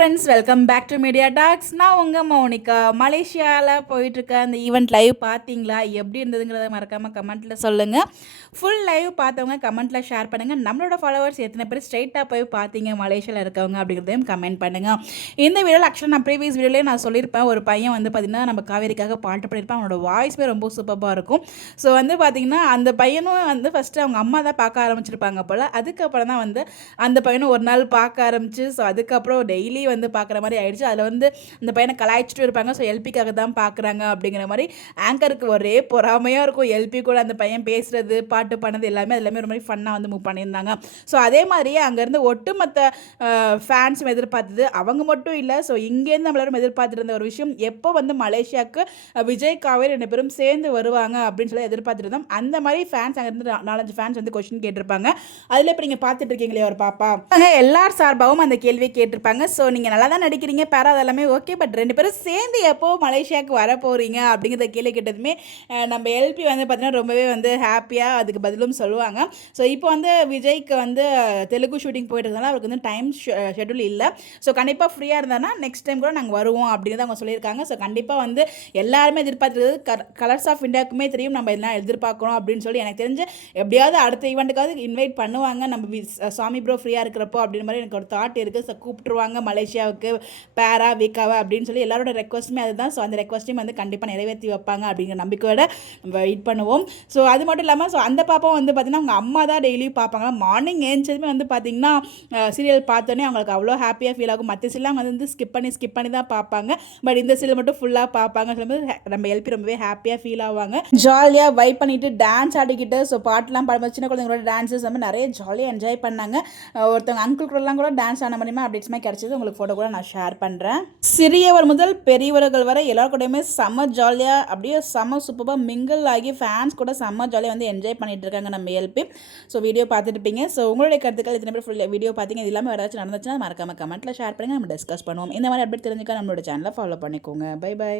Friends, welcome back to Media Talks. நான் உங்கள் மௌனிகா. மலேசியாவில் போயிட்டுருக்க அந்த ஈவெண்ட் லைவ் பார்த்தீங்களா? எப்படி இருந்ததுங்கிறத மறக்காமல் கமெண்ட்டில் சொல்லுங்கள். ஃபுல் லைவ் பார்த்தவங்க கமெண்ட்டில் ஷேர் பண்ணுங்கள். நம்மளோட ஃபாலோவர்ஸ் எத்தனை பேர் ஸ்ட்ரெயிட்டாக போய் பார்த்தீங்க மலேசியாவில் இருக்கவங்க அப்படிங்கிறதையும் கமெண்ட் பண்ணுங்கள். இந்த வீடியோவில் ஆக்சுவலாக நான் ப்ரீவியஸ் வீடியோலேயே நான் சொல்லியிருப்பேன், ஒரு பையன் வந்து பார்த்திங்கன்னா நம்ம காவேரிக்காக பாட்டு பண்ணியிருப்பேன். அவனோட வாய்ஸுமே ரொம்ப சூப்பராக இருக்கும். ஸோ வந்து பார்த்திங்கன்னா அந்த பையனும் வந்து ஃபஸ்ட்டு அவங்க அம்மா தான் பார்க்க ஆரம்பிச்சிருப்பாங்க போல். அதுக்கப்புறம் தான் வந்து அந்த பையனும் ஒரு நாள் பார்க்க ஆரம்பிச்சு, ஸோ அதுக்கப்புறம் டெய்லி வந்து பார்க்குற மாதிரி ஆயிடுச்சு. அதில் வந்து அந்த பையனை கலாய்ச்சிட்டு இருப்பாங்க. ஸோ எல்பிக்காக தான் பார்க்குறாங்க அப்படிங்கிற மாதிரி ஆங்கருக்கு ஒரே பொறாமையாக இருக்கும். எல்பி கூட அந்த பையன் பேசுகிறது, பாட்டு பண்ணது எல்லாமே ஒரு மாதிரி ஃபன்னாக வந்து மூவ் பண்ணியிருந்தாங்க. ஸோ அதே மாதிரியே அங்கேருந்து ஒட்டுமொத்த ஃபேன்ஸும் எதிர்பார்த்தது அவங்க மட்டும் இல்லை. ஸோ இங்கேருந்து நம்மளாரும் எதிர்பார்த்துட்டு இருந்த ஒரு விஷயம், எப்போ வந்து மலேசியாவுக்கு விஜய் காவேரி 2 பேரும் சேர்ந்து வருவாங்க அப்படின்னு சொல்லி எதிர்பார்த்துருந்தோம். அந்த மாதிரி ஃபேன்ஸ் அங்கேருந்து 4-5 ஃபேன்ஸ் வந்து கொஸ்டின் கேட்டிருப்பாங்க. அதில் இப்போ நீங்கள் பார்த்துட்டு இருக்கீங்களே ஒரு பாப்பா, எல்லார் சார்பாகவும் அந்த கேள்வியை கேட்டிருப்பாங்க. ஸோ நீங்கள் நல்லா தான் நடிக்கிறீங்க பேரா, அதெல்லாமே ஓகே, பட் 2 பேரும் சேர்ந்து எப்போ மலேசியாவுக்கு வர போகிறீங்க அப்படிங்கிறத கேள்வி கேட்டதுமே நம்ம எல்பி வந்து பார்த்தீங்கன்னா ரொம்பவே வந்து ஹாப்பியாக அதுக்கு பதிலும் சொல்லுவாங்க. ஸோ இப்போ வந்து விஜய்க்கு வந்து தெலுங்கு ஷூட்டிங் போயிட்டு இருந்தாலும் அவருக்கு வந்து டைம் ஷெட்யூல் இல்லை. ஸோ கண்டிப்பாக ஃப்ரீயாக இருந்தானா நெக்ஸ்ட் டைம் கூட நாங்கள் வருவோம் அப்படின்னு அவங்க சொல்லியிருக்காங்க. ஸோ கண்டிப்பாக வந்து எல்லாருமே எதிர்பார்த்துருக்கிறது கலர்ஸ் ஆஃப் இந்தியாவுக்குமே தெரியும் நம்ம எல்லாம் எதிர்பார்க்குறோம் அப்படின்னு சொல்லி எனக்கு தெரிஞ்சு எப்படியாவது அடுத்த ஈவெண்ட்டுக்காவது இன்வைட் பண்ணுவாங்க நம்ம சாமி ப்ரோ ஃப்ரீயாக இருக்கிறப்போ அப்படின்னு மாதிரி எனக்கு ஒரு தாட் இருக்குது. ஸோ கூப்பிட்டுருவாங்க மலேசியாவுக்கு பேரா வீக்காவா அப்படின்னு சொல்லி எல்லாரோட ரெக்வஸ்ட்டுமே அதுதான். ஸோ அந்த ரெக்வஸ்ட்டையும் வந்து கண்டிப்பாக நிறைவேற்றி வைப்பாங்க அப்படிங்கிற நம்பிக்கையோட நம்ம வெயிட் பண்ணுவோம். ஸோ அது மட்டும் இல்லாமல் ஸோ அந்த பாப்பா வந்து பார்த்திங்கன்னா அவங்க அம்மா தான் டெய்லியும் பார்ப்பாங்க. மார்னிங் ஏஞ்சதுமே வந்து பார்த்திங்கன்னா சீரியல் பார்த்தோன்னே அவங்களுக்கு அவ்வளோ ஹாப்பியாக ஃபீல் ஆகும். மற்ற சீரியல் அவங்க வந்து ஸ்கிப் பண்ணி தான் பார்ப்பாங்க. பட் இந்த சீரியல் மட்டும் ஃபுல்லாக பார்ப்பாங்க. சொல்லும்போது நம்ம எல்பி ரொம்பவே ஹாப்பியாக ஃபீல் ஆவாங்க. ஜாலியாக வைப் பண்ணிட்டு டான்ஸ் ஆடிக்கிட்டு, ஸோ பாட்டெலாம் பாடும்போது சின்ன குழந்தைங்களோட டான்ஸஸ் நம்ம நிறைய ஜாலியாக என்ஜாய் பண்ணாங்க. ஒருத்தவங்க அங்கிள் கூடலாம் கூட டான்ஸ் ஆன மாதிரியுமே அப்டேட்ஸ்மே கிடச்சிது. உங்களுக்கு ஃபோட்டோ கூட நான் ஷேர் பண்ணுறேன். சிறியவர் முதல் பெரியவர்கள் வரை எல்லாரும் கூடயுமே செம்ம ஜாலியாக அப்படியே செம்ம சூப்பராக மிங்கிள் ஆகி ஃபேன்ஸ் கூட செம்ம ஜாலியாக வந்து என்ஜாய் பண்ணிட்டு இருக்காங்க நம்ம எல்பி. ஸோ வீடியோ பார்த்துட்டு இருப்பீங்க. ஸோ உங்களுடைய கருத்துக்கள் இத்தனை பேர் ஃபுல் வீடியோ பார்த்தீங்க, இது இல்லாமல் வேறு ஏதாச்சும் நடந்துச்சுன்னா மறக்காம கமெண்ட்டில் ஷேர் பண்ணுங்கள். நம்ம டிஸ்கஸ் பண்ணுவோம். இந்த மாதிரி அப்டேட் தெரிஞ்சுக்க நம்மளோட சேனலை ஃபாலோ பண்ணிக்கோங்க. Bye by.